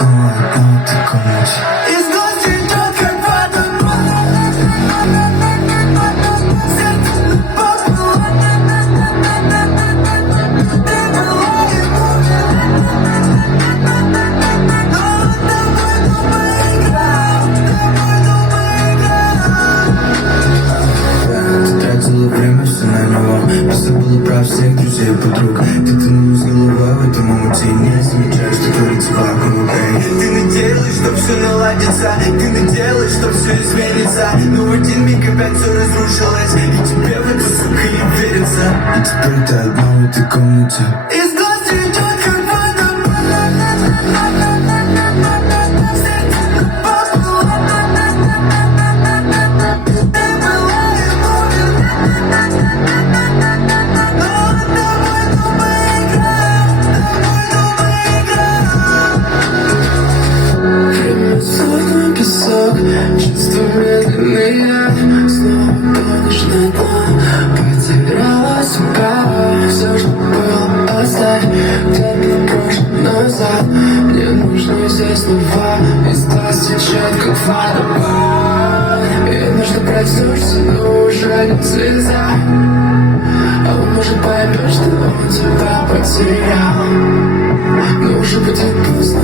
снова одна в этой комнате. Из глаз течет, как водопад. Сердце поплыло. Ты была и будет. Но тобой думай игра. Ты тратила время все на него. Все было прав всех друзей и подруг. Ты тянулась головой в этом омуте. Не замечаешь, что творится вокруг. Ты надеялась, что все наладится. Ты надеялась, что все изменится. Но в один миг опять все разрушилось. И тебе в это, сука, не верится. И теперь ты одна в этой комнате. Из глаз течет, как водопад. Сердце поплыло. Ты была и будет. Но тобой думай игра. Тобой думай игра. Время словно песок, чувства медленные. Снова тонешь на дно, потеряла себя. Все, что было, оставь где-то прошлое назад. Мне нужны здесь слова, из глаз течет, как водопад. И нужно проснуться, но уже не слеза. А он может поймет, что он тебя потерял. Но уже будет поздно.